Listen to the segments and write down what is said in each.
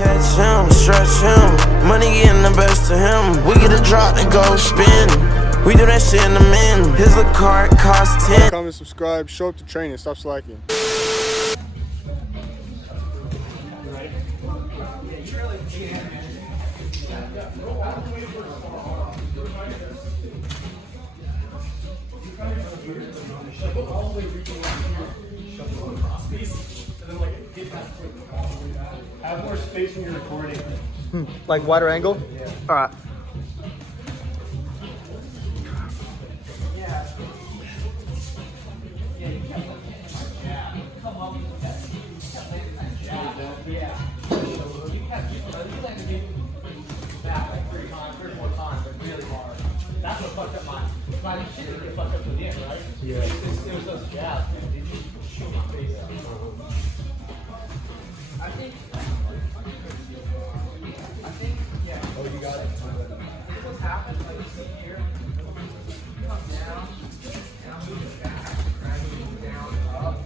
Catch him, stretch him, money getting the best of him. We get a drop and go spin. We do that shit in the min. His little card cost 10. Comment, subscribe, show up to training, stop slacking. Have more space when you're recording. Like wider angle? Yeah. All right. That's what fucked up my shit didn't get fucked up to the end, right? Yeah. It was those jabs, man. They just shoot my face out. I think, yeah. Oh, you got it? This what's happened, like you see here. Come down, and I'm moving back, right? Moving down, up.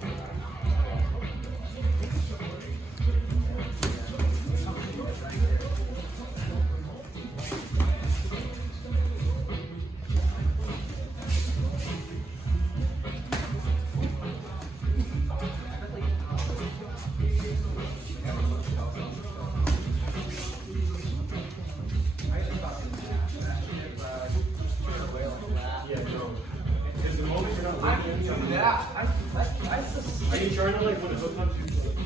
Are you trying to like when it hooks up to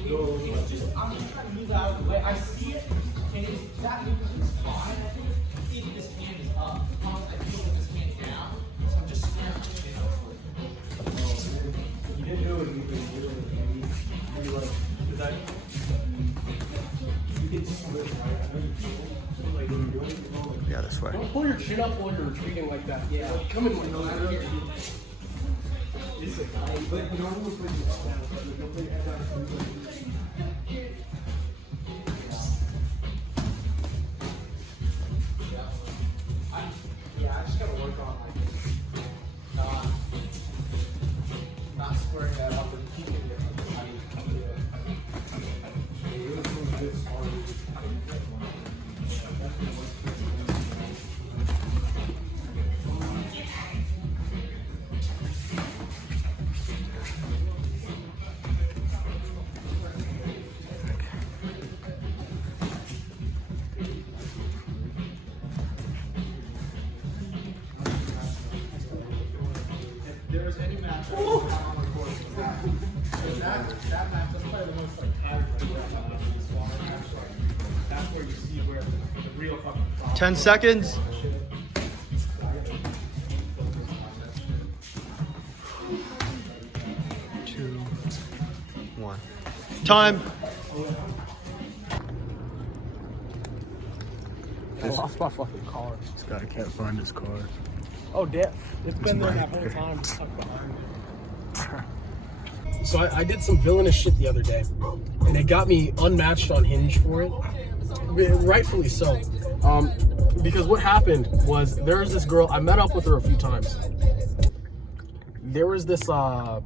go? It's just, I'm just trying to move out of the way. I see it, and it's that movement is fine. I think this hand is up. I feel like this hand's down, so I'm just snapping the shit out. You didn't do it. You like, is that? You can slip, right? I know you feel like when you're doing it. Yeah, this way. Don't pull your chin up while you're retreating like that. Yeah. Like, come in like that. It's a guy, but you don't look like you stand, but you don't put your head down. Yeah, I just gotta work on like not squaring that up and keeping it. There's any match I have on the court that match, that's probably the most like tired match. That's where you see where the real fucking 10 seconds. Two, one. Time. I lost my fucking car. This guy can't find his car. Oh, damn. It's been there that whole time. Stuck behind me. So I did some villainous shit the other day, and it got me unmatched on Hinge for it. Rightfully so. Because what happened was there was this girl, I met up with her a few times. There was this, fuck.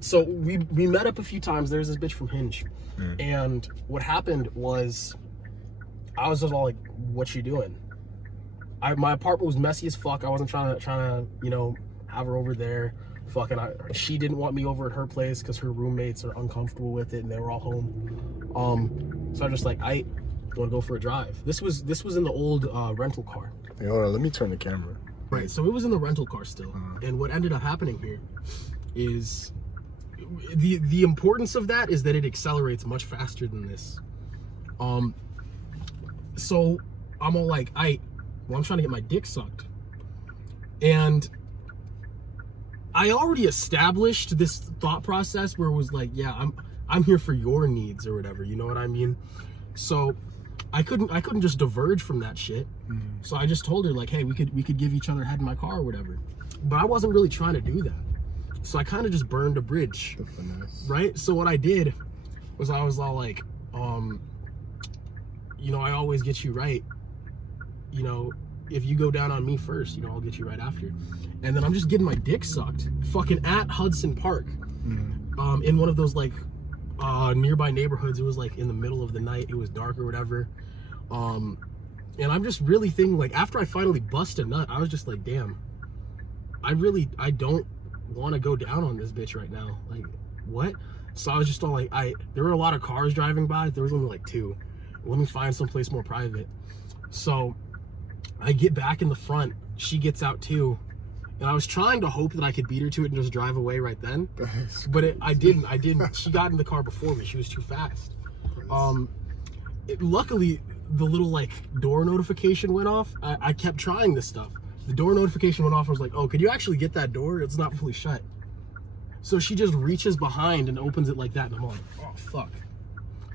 So we met up a few times. There's this bitch from Hinge. And what happened was I was just all like, what you doing? My apartment was messy as fuck. I wasn't trying to, you know, have her over there. Fucking, she didn't want me over at her place because her roommates are uncomfortable with it and they were all home. So I just like, I want to go for a drive. This was in the old rental car. Hey, hold on, let me turn the camera. Right, so it was in the rental car still. And what ended up happening here is the importance of that is that it accelerates much faster than this. So I'm all like, I'm trying to get my dick sucked. And I already established this thought process where it was like, yeah, I'm here for your needs or whatever, you know what I mean? So I couldn't just diverge from that shit. So I just told her like, hey, we could give each other a head in my car or whatever. But I wasn't really trying to do that. So I kind of just burned a bridge. Right? So what I did was I was all like, you know, I always get you right. You know, if you go down on me first, you know, I'll get you right after. And then I'm just getting my dick sucked fucking at Hudson Park. In one of those like nearby neighborhoods. It was like in the middle of the night. It was dark or whatever. And I'm just really thinking, like, after I finally bust a nut, I was just like, damn, I don't want to go down on this bitch right now. Like, what? So I was just all like, there were a lot of cars driving by. There was only like 2. Let me find someplace more private. So I get back in the front. She gets out too. And I was trying to hope that I could beat her to it and just drive away right then. But I didn't. She got in the car before me. She was too fast. Luckily, the little like door notification went off. I kept trying this stuff. The door notification went off. I was like, oh, could you actually get that door? It's not fully shut. So she just reaches behind and opens it like that. And I'm like, oh, fuck.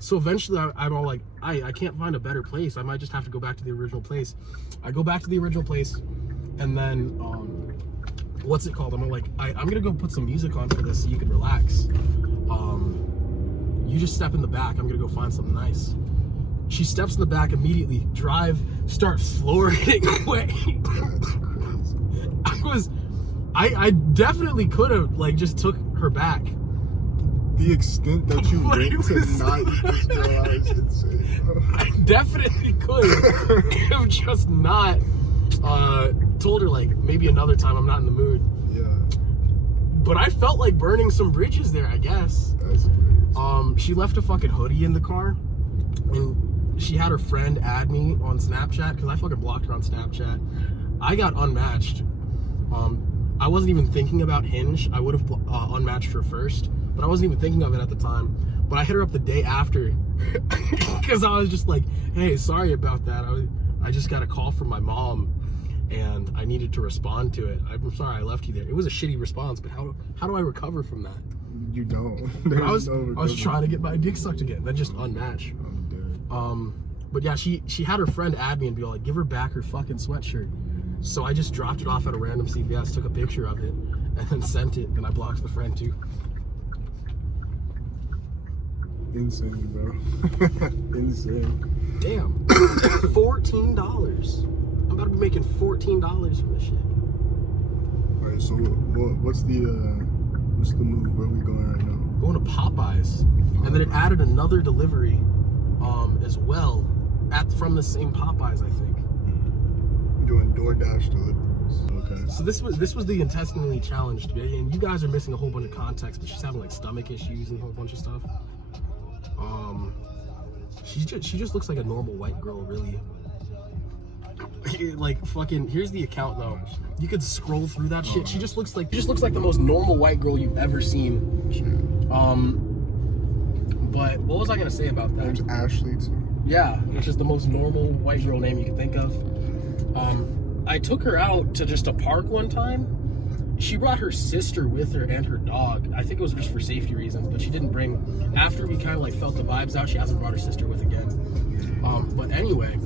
So eventually I'm all like, I can't find a better place. I might just have to go back to the original place. I go back to the original place. And then, what's it called? I'm like, I'm going to go put some music on for this so you can relax. You just step in the back. I'm going to go find something nice. She steps in the back immediately, start flooring away. I definitely could have like just took her back. The extent that you went to not eat this girl out is insane. I definitely could have just not told her like maybe another time I'm not in the mood. Yeah. But I felt like burning some bridges there, I guess. That's weird. She left a fucking hoodie in the car, and she had her friend add me on Snapchat because I fucking blocked her on Snapchat. I got unmatched. I wasn't even thinking about Hinge. I would have unmatched her first, but I wasn't even thinking of it at the time. But I hit her up the day after because I was just like, hey, sorry about that. I just got a call from my mom and I needed to respond to it. I'm sorry I left you there. It was a shitty response, but how do I recover from that? You don't. I was trying to get my dick sucked again. Then just unmatch. But yeah, she had her friend add me and be like, give her back her fucking sweatshirt. So I just dropped it off at a random CVS, took a picture of it, and then sent it, and I blocked the friend too. Insane, bro. Insane. Damn. $14. I'm about to be making $14 from this shit. Alright, so what's the move? Where are we going right now? Going to Popeyes. And then it added another delivery as well from the same Popeyes, I think. Doing Doordash deliveries. Okay. So this was the intestinally challenged, and you guys are missing a whole bunch of context, but she's having like stomach issues and a whole bunch of stuff. She just looks like a normal white girl, really. Like fucking. Here's the account though. You could scroll through that shit. She just looks like the most normal white girl you've ever seen. But what was I gonna say about that? There's Ashley too. Yeah, which is the most normal white girl name you can think of. I took her out to just a park one time. She brought her sister with her and her dog. I think it was just for safety reasons, but she didn't bring. After we kind of like felt the vibes out, she hasn't brought her sister with again. But anyway,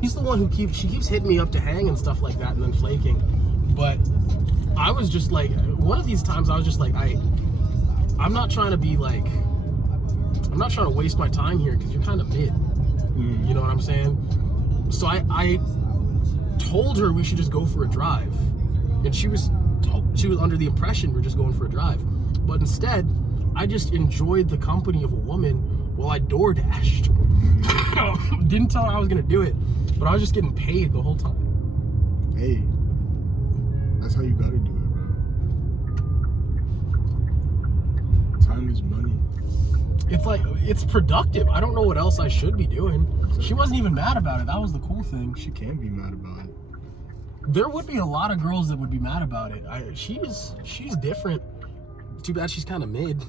he's the one who keeps hitting me up to hang and stuff like that, and then flaking. But I was just like, one of these times I was just like, I'm not trying to be like, I'm not trying to waste my time here because you're kind of mid. You know what I'm saying? So I told her we should just go for a drive, and she was under the impression we're just going for a drive. But instead, I just enjoyed the company of a woman while I Doordashed. Didn't tell her I was gonna do it, but I was just getting paid the whole time. Hey, that's how you gotta do it, bro. Time is money. It's like, it's productive. I don't know what else I should be doing. She wasn't even mad about it. That was the cool thing. She can't be mad about it. There would be a lot of girls that would be mad about it. She's different. Too bad she's kind of mid.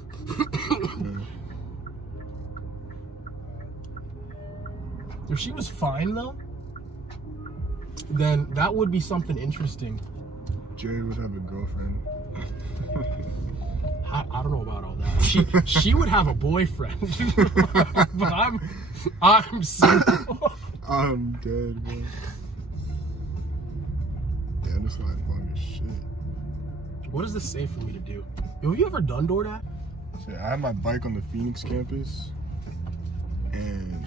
If she was fine though, then that would be something interesting. Jerry would have a girlfriend. I don't know about all that. She would have a boyfriend, but I'm single. I'm dead, bro. Yeah, this line long as shit. What does this say for me to do? Have you ever done DoorDash? So I had my bike on the Phoenix campus, and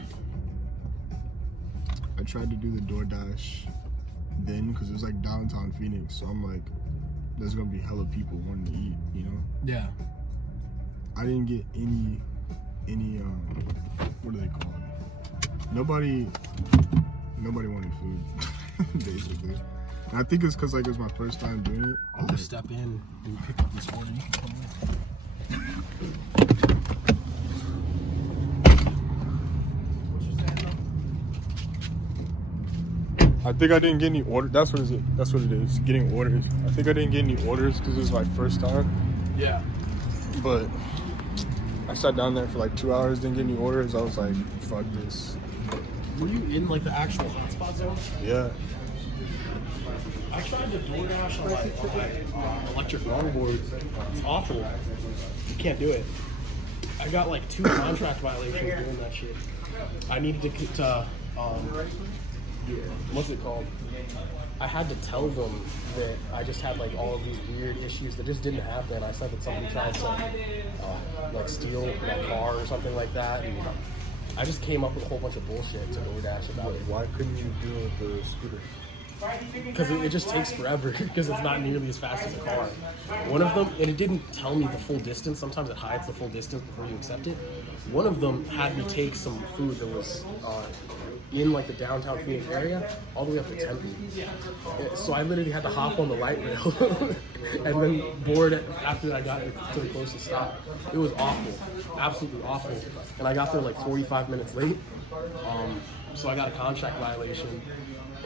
I tried to do the DoorDash then because it was like downtown Phoenix. So I'm like, there's gonna be hella people wanting to eat, you know? Yeah. I didn't get any what are they called? Nobody wanted food, basically. And I think it's because like it was my first time doing it. I'll just step in and pick up this order. You can come in. I think I didn't get any orders. That's what it is. Getting orders. I think I didn't get any orders because it was my first time. Yeah. But I sat down there for like 2 hours, didn't get any orders. I was like, fuck this. Were you in like the actual hotspot zone? Yeah. I tried to Doordash on my electric longboard. It's awful. You can't do it. I got like 2 contract violations doing that shit. I needed to what's it called? I had to tell them that I just had like all of these weird issues that just didn't happen. I said that somebody tried to like steal my car or something like that, and I just came up with a whole bunch of bullshit to Doordash about it. Why couldn't you do it with the scooter? Because it just takes forever because it's not nearly as fast as a car. One of them, and it didn't tell me the full distance. Sometimes it hides the full distance before you accept it. One of them had me take some food that was in like the downtown Phoenix area all the way up to Tempe. So I literally had to hop on the light rail and then board it after I got to the closest stop. It was awful, absolutely awful. And I got there like 45 minutes late. So I got a contract violation,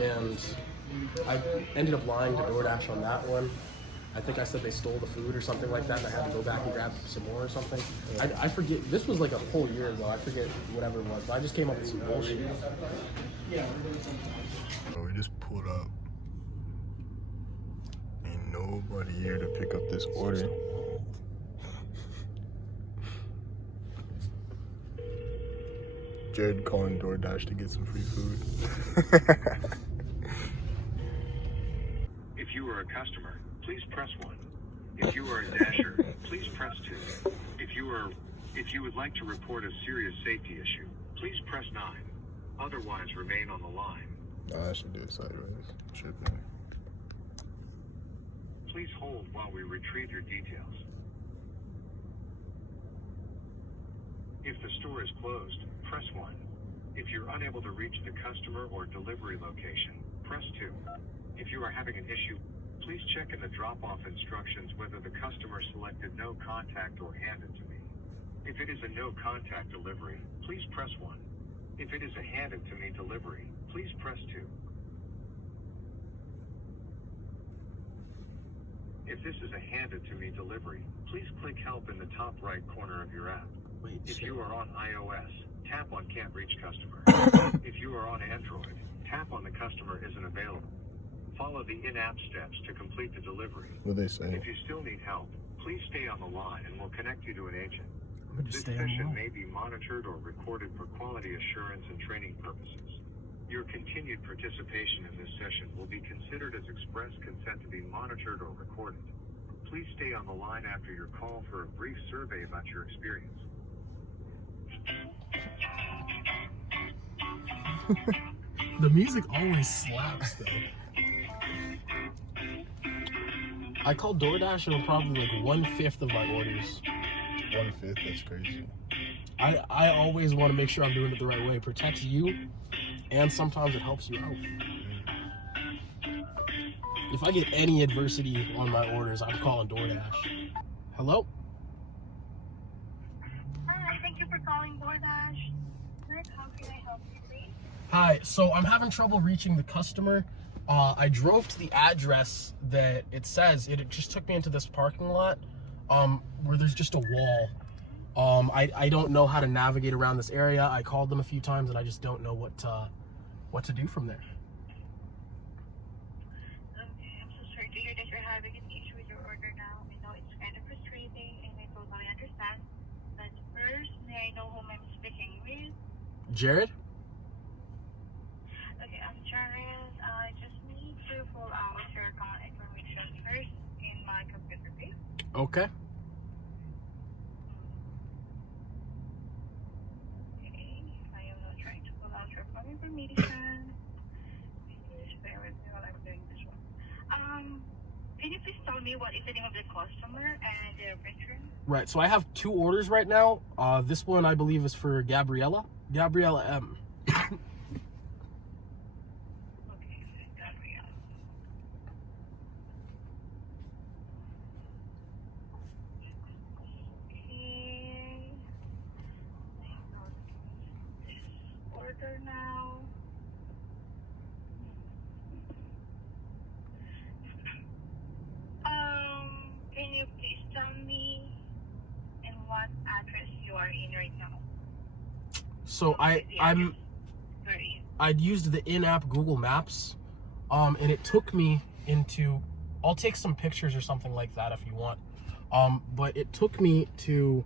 and I ended up lying to Doordash on that one. I think I said they stole the food or something like that, and I had to go back and grab some more or something. I forget. This was like a whole year ago. I forget whatever it was. But I just came up with some bullshit. So we just pulled up. Ain't nobody here to pick up this order. Jared calling Doordash to get some free food. If you are a customer, please press 1. If you are a dasher, please press 2. If you would like to report a serious safety issue, please press 9. Otherwise, remain on the line. I should do it sideways. Tripping. Please hold while we retrieve your details. If the store is closed, press 1. If you're unable to reach the customer or delivery location, press 2. If you are having an issue, please check in the drop-off instructions whether the customer selected no contact or hand it to me. If it is a no contact delivery, please press 1. If it is a hand it to me delivery, please press 2. If this is a hand it to me delivery, please click help in the top right corner of your app. If you are on iOS, tap on can't reach customer. If you are on Android, tap on the customer isn't available. Follow the in-app steps to complete the delivery. What they say? If you still need help, please stay on the line and we'll connect you to an agent. This Stay on the session line. may be monitored or recorded for quality assurance and training purposes. Your continued participation in this session will be considered as express consent to be monitored or recorded. Please stay on the line after your call for a brief survey about your experience. The music always slaps though. I called Doordash and probably like 1/5 of my orders. 1/5, that's crazy. I always want to make sure I'm doing it the right way. It protects you, and sometimes it helps you out. If I get any adversity on my orders, I'm calling Doordash. Hello? Hi, thank you for calling Doordash. How can I help you, please? Hi, so I'm having trouble reaching the customer. I drove to the address that it says. It just took me into this parking lot where there's just a wall. I don't know how to navigate around this area. I called them a few times and I just don't know what to do from there. Okay, I'm so sorry to hear that you're having an issue with your order now. I know it's kind of frustrating and I totally understand. But first, may I know whom I'm speaking with? Jared? Okay, I'm Jared. I just need to pull out your account information first in my computer, please. Okay. Okay, I am now trying to pull out your phone information. Please bear with me while I'm doing this one. Can can you please tell me what is the name of the customer and their return? Right, so I have 2 orders right now. This one I believe is for Gabriella M. Okay, Gabrielle. Okay. Order now. Can you please tell me in what address you are in right now? So I'd used the in-app Google Maps, and it took me into, I'll take some pictures or something like that if you want, but it took me to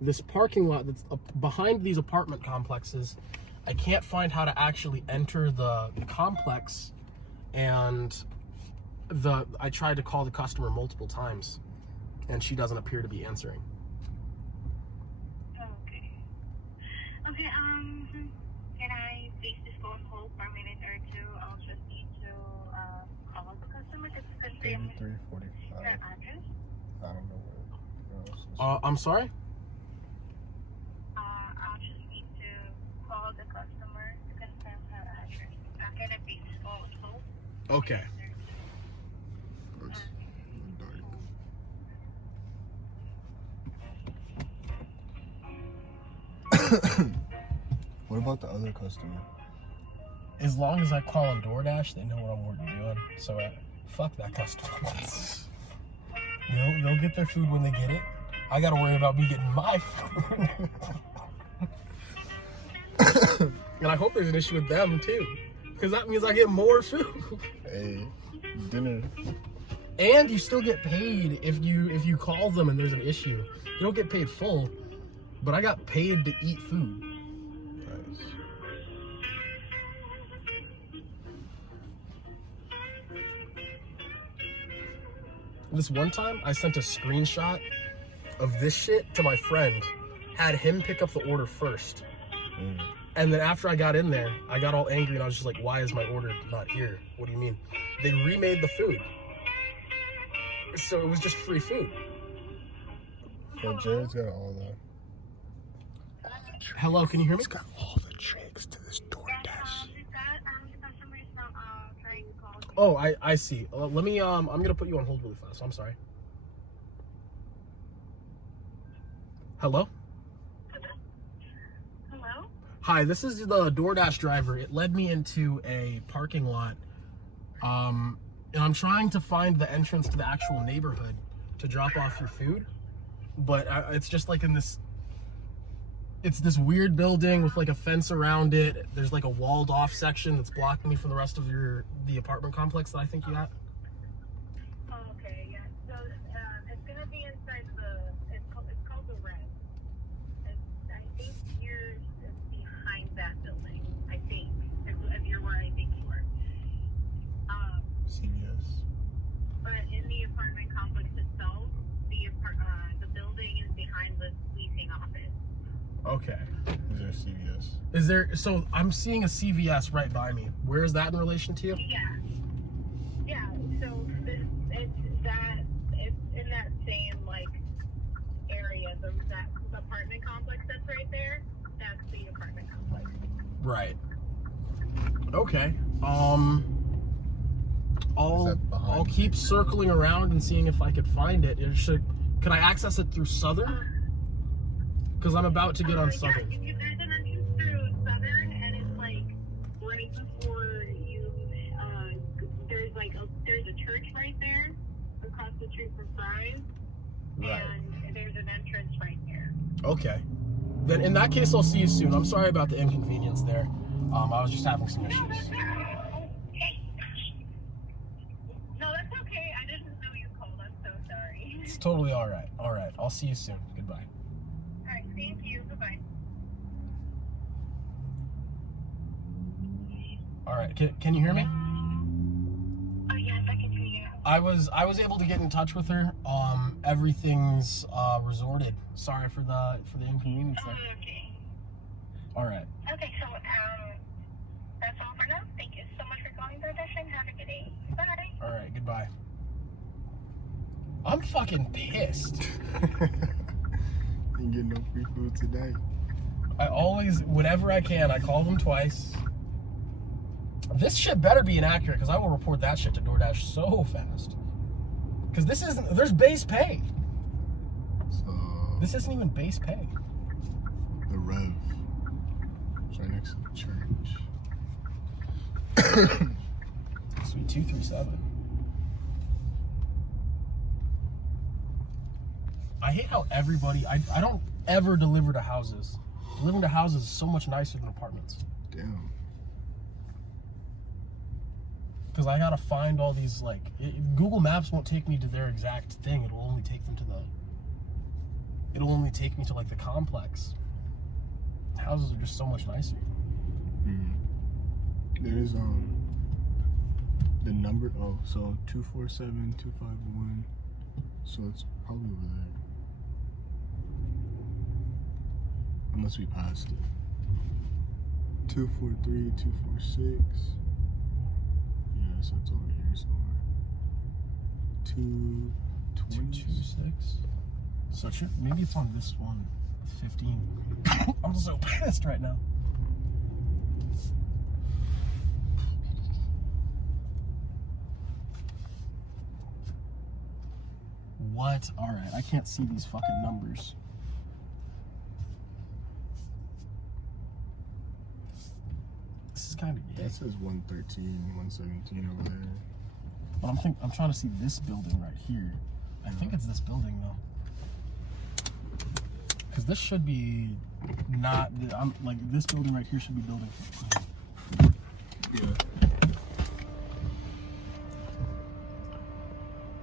this parking lot that's behind these apartment complexes. I can't find how to actually enter the complex, and I tried to call the customer multiple times, and she doesn't appear to be answering. Okay. Okay, can I please just go on hold for a minute or two? I'll just need to call the customer to confirm 8345. their address. I don't know where. I'm sorry? I'll just need to call the customer to confirm her address. Can I please just go on hold? Okay. What about the other customer? As long as I call on Doordash, they know what I'm doing. So fuck that customer. They'll get their food when they get it. I gotta worry about me getting my food. And I hope there's an issue with them too, because that means I get more food. Hey, dinner. And you still get paid if you call them and there's an issue. You don't get paid full, but I got paid to eat food. Nice. This one time, I sent a screenshot of this shit to my friend, had him pick up the order first. And then after I got in there, I got all angry and I was just like, why is my order not here? What do you mean? They remade the food. So it was just free food. Well, Jared's got all the... Hello, can you hear me? He's got all the tricks to this Doordash. The customer is not trying to call you. Oh, I see. Let me, I'm gonna put you on hold really fast. I'm sorry. Hello? Hello? Hi, this is the Doordash driver. It led me into a parking lot. And I'm trying to find the entrance to the actual neighborhood to drop off your food. But it's just like in this, it's this weird building with like a fence around it. There's like a walled off section that's blocking me from the rest of the apartment complex that I think you got. Okay, yeah. So it's gonna be inside it's called the Red. I think yours is behind that building. I think if you're where I think you are. CVS. But in the apartment complex itself, the building is behind the leasing office. Okay. Is there CVS? Is there, so I'm seeing a CVS right by me. Where is that in relation to you? Yeah. Yeah. So it's in that same like area. The apartment complex that's right there. That's the apartment complex. Right. Okay. I'll keep circling around and seeing if I could find it. Could I access it through Southern? Because I'm about to get on Southern. Yeah, there's an entrance through Southern, and it's like right before you. There's a church right there across the street from Fry's, Right. and there's an entrance right there. Okay. Then in that case, I'll see you soon. I'm sorry about the inconvenience there. I was just having some issues. No, that's okay. I didn't know you called. I'm so sorry. It's totally all right. All right. I'll see you soon. Goodbye. All right, thank you. Goodbye. All right. Can you hear me? Oh yes, I can hear you. I was able to get in touch with her. Everything's resorted. Sorry for the inconvenience there. Okay. All right. Okay, so that's all for now. Thank you so much for calling Doordash and have a good day. Bye. All right. Goodbye. fucking pissed. Ain't getting no free food today. I always, whenever I can, I call them twice. This shit better be inaccurate because I will report that shit to Doordash so fast. Because this isn't, there's base pay. So This isn't even base pay. the Rev. It's right next to the church. Sweet 237. I hate how everybody, I don't ever deliver to houses. Delivering to houses is so much nicer than apartments. Damn. Because I gotta find all these, like, Google Maps won't take me to their exact thing. It'll only take them to it'll only take me to, like, the complex. Houses are just so much nicer. There's the number, so 247-251. So it's probably over there. Unless we passed it. 243-246. Yeah, so it's over here somewhere. 226. So maybe it's on this one, 15. I'm so pissed right now. What? All right, I can't see these fucking numbers. This is kind of gay. That says 113, 117 over there. But I'm trying to see this building right here. I think it's this building though. Because this should be not. I'm like this building right here should be building. Yeah.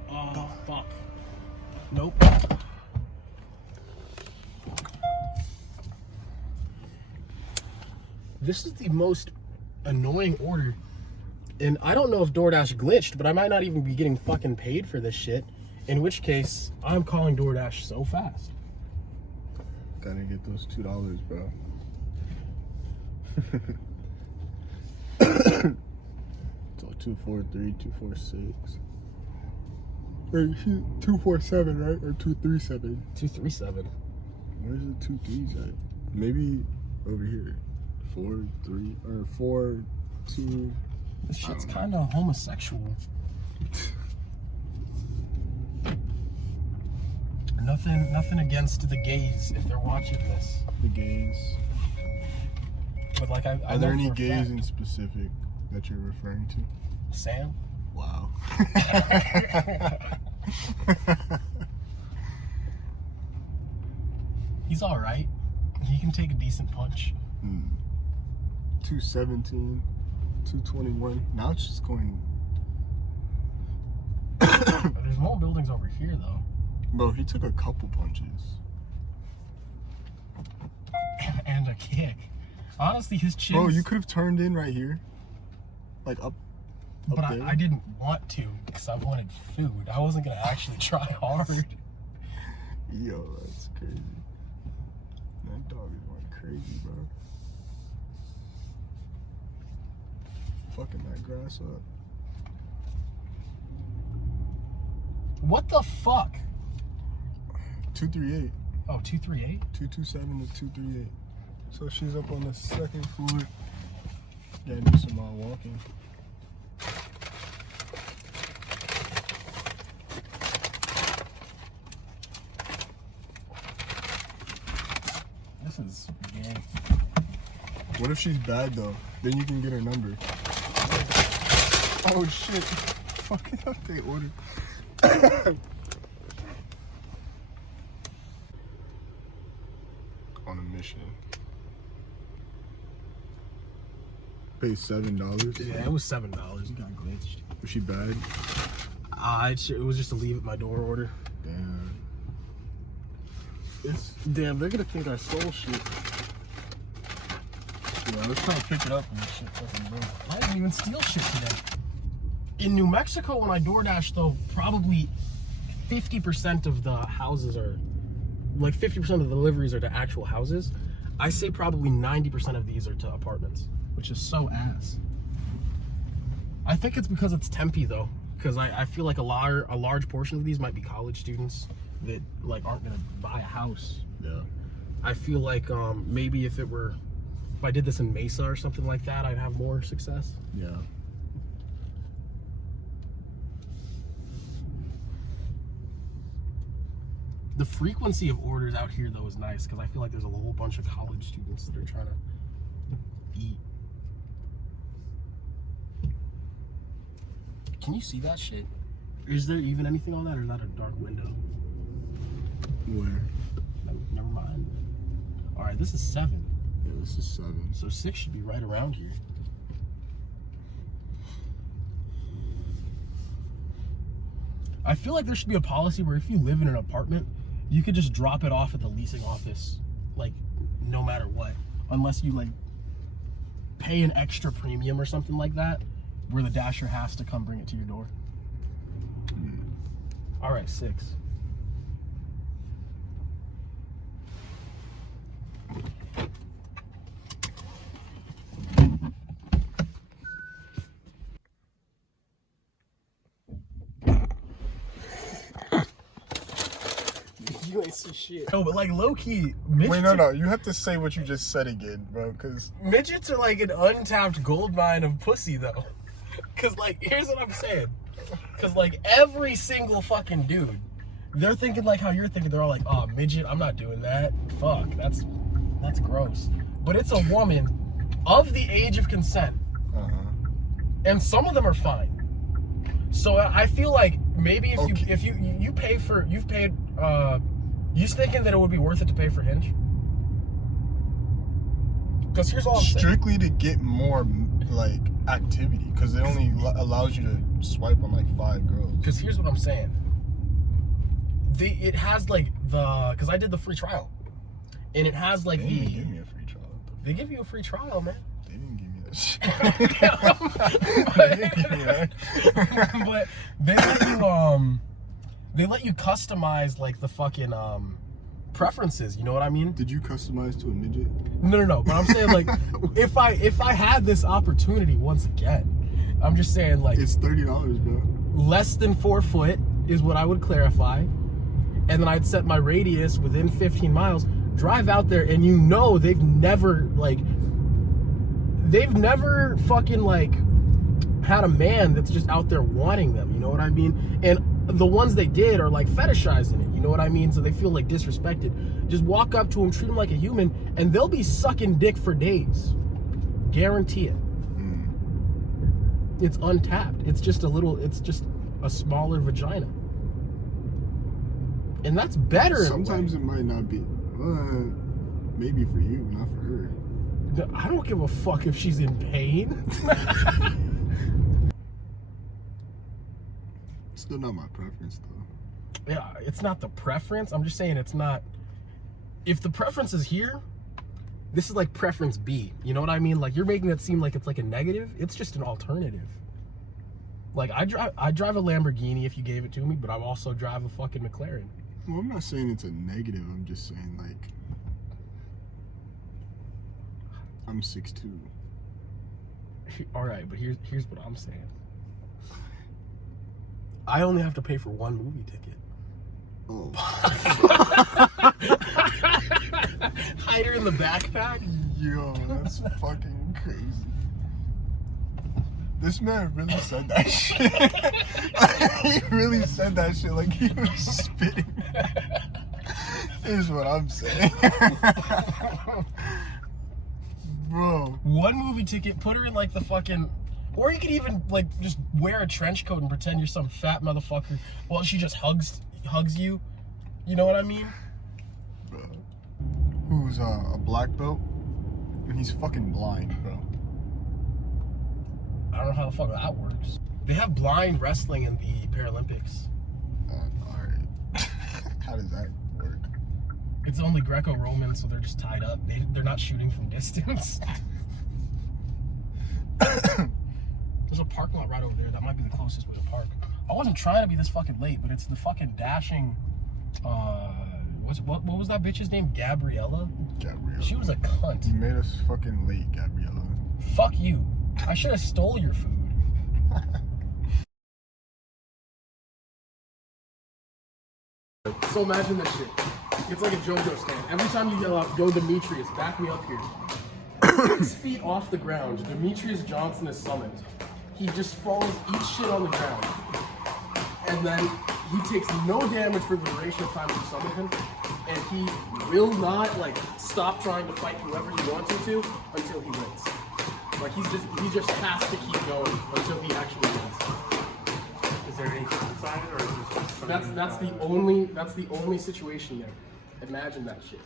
Oh fuck. Nope. This is the most annoying order. And I don't know if DoorDash glitched, but I might not even be getting fucking paid for this shit. In which case, I'm calling DoorDash so fast. Gotta get those $2, bro. So 243, 246. Wait, 247, right? Or 237? 237. Where's the 2 3s at? Maybe over here. 4 3 or 4 2. This shit's kind of homosexual. Nothing against the gays if they're watching this. The gays. But like, I Are there know any for a gays fact- in specific that you're referring to? Sam? Wow. He's all right. He can take a decent punch. 217, 221. Now it's just going. There's more buildings over here though. Bro, he took a couple punches. And a kick. Honestly, his chin. Bro, you could have turned in right here. Like up But there. I didn't want to because I wanted food. I wasn't gonna actually try hard. Yo, that's crazy. That dog is going crazy, bro. Fucking that grass up. What the fuck? 238. Oh, 238? 227 to 238. So she's up on the second floor. Gotta do some more walking. This is gay. What if she's bad though? Then you can get her number. Oh shit. Fucking update order. On a mission. Pay $7. Yeah, it was $7. It got glitched. Was she bad? It was just to leave at my door order. Damn. Damn, they're gonna think I stole shit. Yeah, I was trying to pick it up and this shit fucking broke. I didn't even steal shit today. In New Mexico, when I DoorDash, though, probably 50% of the houses are, like 50% of the deliveries are to actual houses. I say probably 90% of these are to apartments, which is so ass. I think it's because it's Tempe, though. because I feel like a large portion of these might be college students that like aren't gonna buy a house. Yeah. I feel like maybe if I did this in Mesa or something like that, I'd have more success. Yeah. The frequency of orders out here though is nice because I feel like there's a whole bunch of college students that are trying to eat. Can you see that shit? Is there even anything on that, or is that a dark window? Where? Never mind. All right, this is 7. Yeah, this is 7. So 6 should be right around here. I feel like there should be a policy where if you live in an apartment, you could just drop it off at the leasing office, like no matter what, unless you like pay an extra premium or something like that, where the dasher has to come bring it to your door. All right, 6. You ain't see shit. No, but like low-key, midgets. Wait, no. You have to say what you just said again, bro, because... Midgets are like an untapped gold mine of pussy, though. Because, like, here's what I'm saying. Because, like, every single fucking dude, they're thinking like how you're thinking. They're all like, oh, midget, I'm not doing that. Fuck, that's gross. But it's a woman of the age of consent. And some of them are fine. So I feel like maybe if you pay for, you've paid, you thinking that it would be worth it to pay for Hinge? Because here's all I'm saying. Strictly to get more, like, activity. Because it only allows you to swipe on, like, 5 girls. Because here's what I'm saying. It has, like, because I did the free trial. And it has, like, they didn't give me a free trial. They give you a free trial, man. They didn't give me that shit. But they let you customize like the fucking preferences, you know what I mean? Did you customize to a midget? No. But I'm saying like if I had this opportunity once again, I'm just saying like it's $30, bro. Less than 4 foot is what I would clarify. And then I'd set my radius within 15 miles, drive out there, and you know they've never fucking like had a man that's just out there wanting them, you know what I mean? And the ones they did are like fetishizing it, you know what I mean? So they feel like disrespected. Just walk up to them, treat them like a human, and they'll be sucking dick for days. Guarantee it. It's untapped. It's just a smaller vagina. And that's better. Sometimes it might not be. Maybe for you, not for her. I don't give a fuck if she's in pain. Still not my preference, though. Yeah, it's not the preference. I'm just saying it's not. If the preference is here, this is like preference B. You know what I mean? Like you're making it seem like it's like a negative. It's just an alternative. Like I drive a Lamborghini if you gave it to me, but I also drive a fucking McLaren. Well, I'm not saying it's a negative. I'm just saying like I'm 6'2". All right, but here's what I'm saying. I only have to pay for 1 movie ticket. Oh. Hide her in the backpack? Yo, that's fucking crazy. This man really said that shit. He really said that shit like he was spitting. Here's what I'm saying. Bro. 1 movie ticket, put her in like the fucking... Or you could even like just wear a trench coat and pretend you're some fat motherfucker while she just hugs you. You know what I mean? Bro. Who's a black belt? And he's fucking blind, bro. I don't know how the fuck that works. They have blind wrestling in the Paralympics. Alright. How does that work? It's only Greco-Roman, so they're just tied up. They're not shooting from distance. There's a parking lot right over there. That might be the closest way to park. I wasn't trying to be this fucking late, but it's the fucking dashing, what was that bitch's name? Gabriella? Gabriella. She was a cunt. You made us fucking late, Gabriella. Fuck you. I should have stole your food. So imagine this shit. It's like a JoJo stand. Every time you yell out, "Yo, Demetrius, back me up here." 6 feet off the ground, Demetrius Johnson is summoned. He just falls, eats shit on the ground. And then he takes no damage for the duration of time you summon him. And he will not, like, stop trying to fight whoever you want him to until he wins. Like, he just has to keep going until he actually wins. Is there any downside, or is it just something That's the only situation there. Imagine that shit.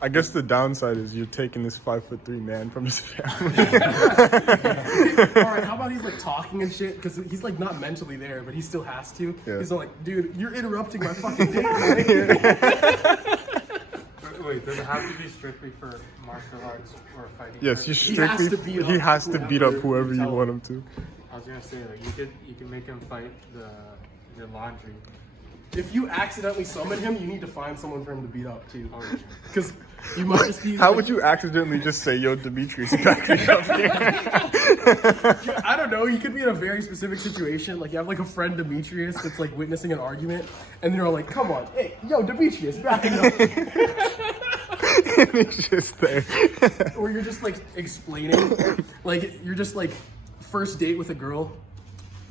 I guess the downside is you're taking this 5'3" man from his family. Alright, how about he's like talking and shit? Because he's like not mentally there, but he still has to. Yeah. He's like, dude, you're interrupting my fucking date, man. Wait, does it have to be strictly for martial arts or fighting? Yes, you He has strictly. to beat He up has to beat up whoever you tell want him. him to. I was gonna say, like, you can make him fight the laundry. If you accidentally summon him, you need to find someone for him to beat up too. Because you might just be. How would you accidentally just say, "Yo, Demetrius, back me up here"? I don't know. You could be in a very specific situation. Like you have like a friend Demetrius that's like witnessing an argument, and they're all like, "Come on, hey, yo, Demetrius, back me up." And he's just there. Or you're just like explaining, like you're just like first date with a girl,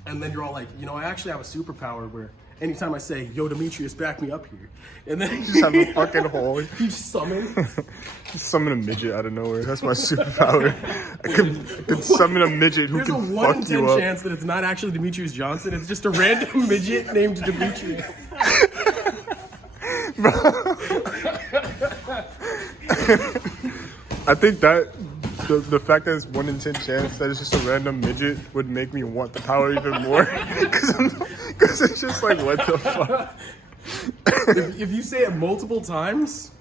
and then you're all like, I actually have a superpower where anytime I say, "Yo, Demetrius, back me up here," and then Just have a fucking hole. you summon. Summon a midget out of nowhere. That's my superpower. I could summon a midget who There's a can 1 in fuck 10 you up. chance that it's not actually Demetrius Johnson. It's just a random midget named Demetrius. I think that the fact that it's 1 in 10 chance that it's just a random midget would make me want the power even more. Because it's just like, what the fuck? If you say it multiple times,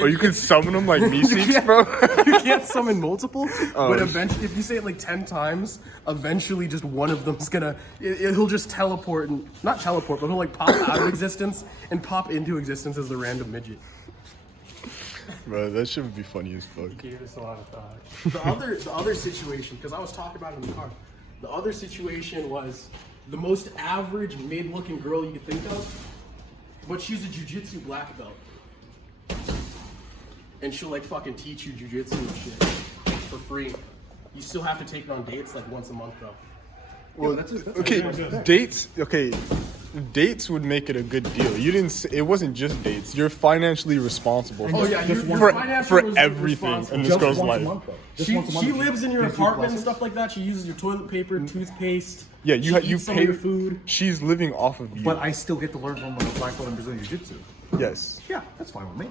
Or you can summon them like Meeseeks, bro. you can't summon multiple. Oh. But eventually, if you say it like 10 times, eventually just one of them's gonna. He'll just teleport and not teleport, but he'll like pop out of existence and pop into existence as a random midget. Bro, that shit would be funny as fuck. Gave us a lot of thought. The other situation, because I was talking about it in the car. The other situation was the most average mid-looking girl you could think of, but she's a jiu-jitsu black belt. And she'll like fucking teach you jiu-jitsu and shit for free. You still have to take her on dates like once a month though. Well, dates would make it a good deal. You didn't. It wasn't just dates. You're financially responsible Oh yeah, you're for financially everything responsible. in this girl's once a life. month, though. Just She once a month, lives in your gives you apartment and blessings. stuff like that. She uses your toilet paper, toothpaste. Yeah, She you eats some of pay your food. She's living off of you. But I still get to learn from the black belt in Brazilian Jiu-Jitsu. Yes. Yeah, that's fine with me.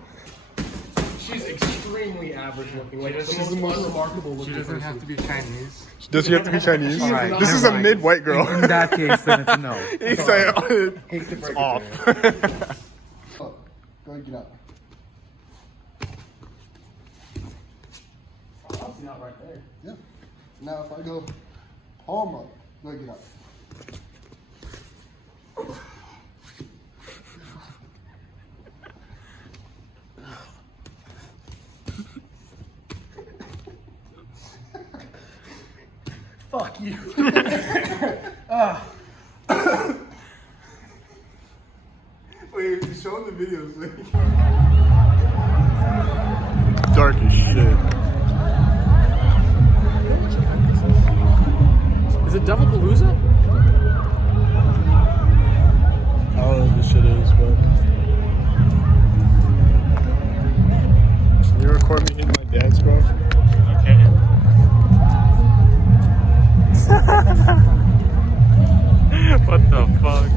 She's extremely average looking. Like She's the the most most- unremarkable She looking doesn't person. have to be Chinese. Does she have to be Chinese? All right, This is a mid-white girl. In that case, then it's a no. It's like, Hate to break it off. to you. Go ahead, get out. Obviously not right there. Yeah. Now if I go palm up, go ahead, get out. Fuck you. Wait, you're showing the videos. Dark as shit. Is it Devil Palooza? I don't know what this shit is, but you record me hitting my dance, bro? What the fuck?